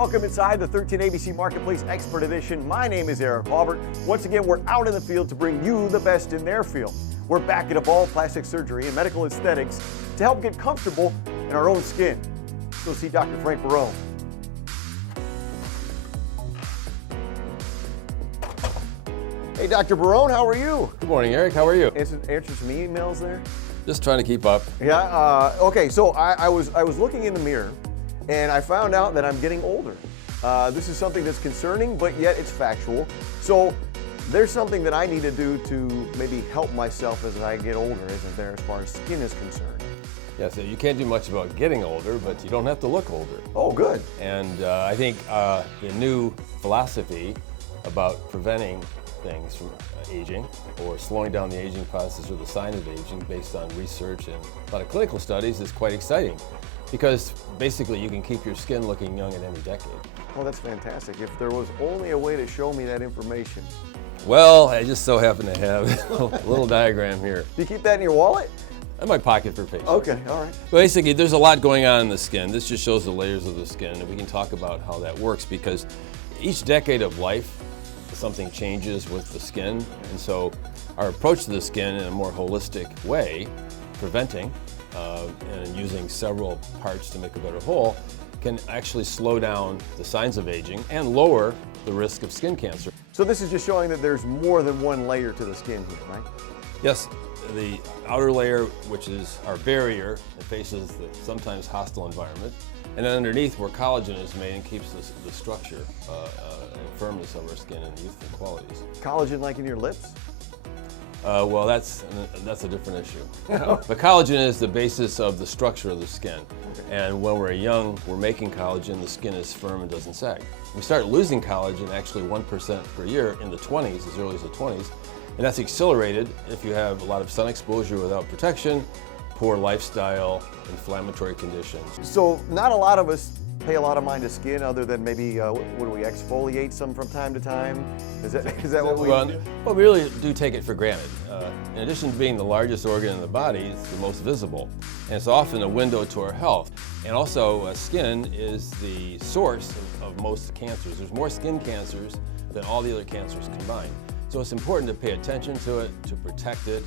Welcome inside the 13 ABC Marketplace Expert Edition. My name is Eric Halbert. Once again, we're out in the field to bring you the best in their field. We're back at EVOLV Plastic Surgery and Medical Aesthetics to help get comfortable in our own skin. Let's go see Dr. Frank Barone. Hey, Dr. Barone, how are you? Good morning, Eric. How are you? Answer some emails there. Just trying to keep up. Yeah. Okay. So I was looking in the mirror, and I found out that I'm getting older. This is something that's concerning, but yet it's factual. So there's something that I need to do to maybe help myself as I get older, isn't there, as far as skin is concerned? Yeah. So you can't do much about getting older, but you don't have to look older. Oh, good. And I think the new philosophy about preventing things from aging or slowing down the aging process or the sign of aging based on research and a lot of clinical studies is quite exciting because basically you can keep your skin looking young in any decade. Well, that's fantastic. If there was only a way to show me that information. Well, I just so happen to have a little diagram here. Do you keep that in your wallet? In my pocket for patients. Okay, all right. Basically, there's a lot going on in the skin. This just shows the layers of the skin, and we can talk about how that works because each decade of life, something changes with the skin, and so our approach to the skin in a more holistic way, preventing and using several parts to make a better whole, can actually slow down the signs of aging and lower the risk of skin cancer. So this is just showing that there's more than one layer to the skin here, right? Yes, the outer layer, which is our barrier, that faces the sometimes hostile environment, and then underneath where collagen is made and keeps the structure and firmness of our skin and youthful qualities. Collagen like in your lips? Well, that's a different issue. But collagen is the basis of the structure of the skin. Okay. And when we're young, we're making collagen, the skin is firm and doesn't sag. We start losing collagen actually 1% per year in the 20s, as early as the 20s. And that's accelerated if you have a lot of sun exposure without protection, poor lifestyle, inflammatory conditions. So not a lot of us pay a lot of mind to skin other than maybe, what do we, exfoliate some from time to time? Is that what we do? Well, we really do take it for granted. In addition to being the largest organ in the body, it's the most visible. And it's often a window to our health. And also, skin is the source of most cancers. There's more skin cancers than all the other cancers combined. So it's important to pay attention to it, to protect it,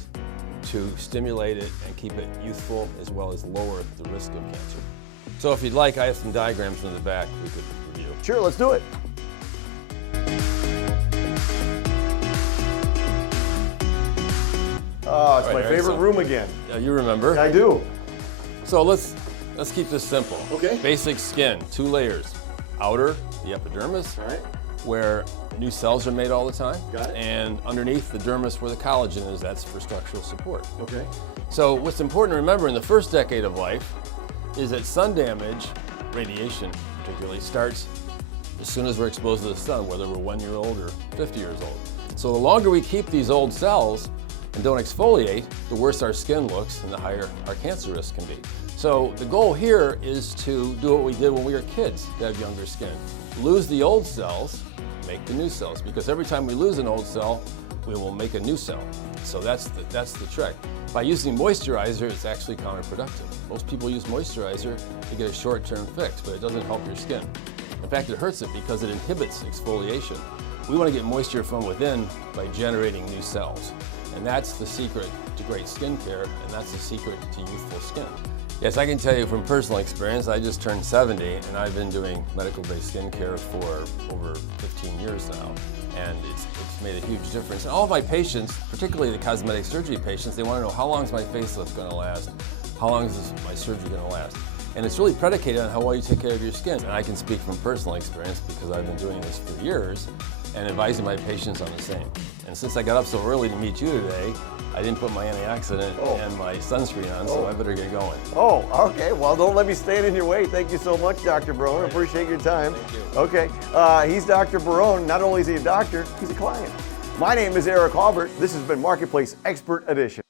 to stimulate it and keep it youthful as well as lower the risk of cancer. So if you'd like, I have some diagrams in the back we could review. Sure, let's do it. Oh, it's my favorite room again. You remember? I do. So let's keep this simple. Okay. Basic skin, 2 layers. Outer, the epidermis, All right. where new cells are made all the time. Got it. And underneath the dermis where the collagen is, that's for structural support. Okay. So what's important to remember in the first decade of life is that sun damage, radiation particularly, starts as soon as we're exposed to the sun, whether we're 1 year old or 50 years old. So the longer we keep these old cells and don't exfoliate, the worse our skin looks and the higher our cancer risk can be. So the goal here is to do what we did when we were kids, to have younger skin. Lose the old cells, make the new cells, because every time we lose an old cell, we will make a new cell. So that's the trick. By using moisturizer, it's actually counterproductive. Most people use moisturizer to get a short-term fix, but it doesn't help your skin. In fact, it hurts it because it inhibits exfoliation. We want to get moisture from within by generating new cells. And that's the secret to great skincare, and that's the secret to youthful skin. Yes, I can tell you from personal experience, I just turned 70 and I've been doing medical-based skincare for over 15 years now. And it's made a huge difference. And all of my patients, particularly the cosmetic surgery patients, they want to know how long is my facelift going to last? How long is my surgery going to last? And it's really predicated on how well you take care of your skin. And I can speak from personal experience because I've been doing this for years and advising my patients on the same. And since I got up so early to meet you today, I didn't put my antioxidant and my sunscreen on, so I better get going. Oh, okay. Well, don't let me stand in your way. Thank you so much, Dr. Barone. Appreciate your time. Thank you. Okay. He's Dr. Barone. Not only is he a doctor, he's a client. My name is Eric Halbert. This has been Marketplace Expert Edition.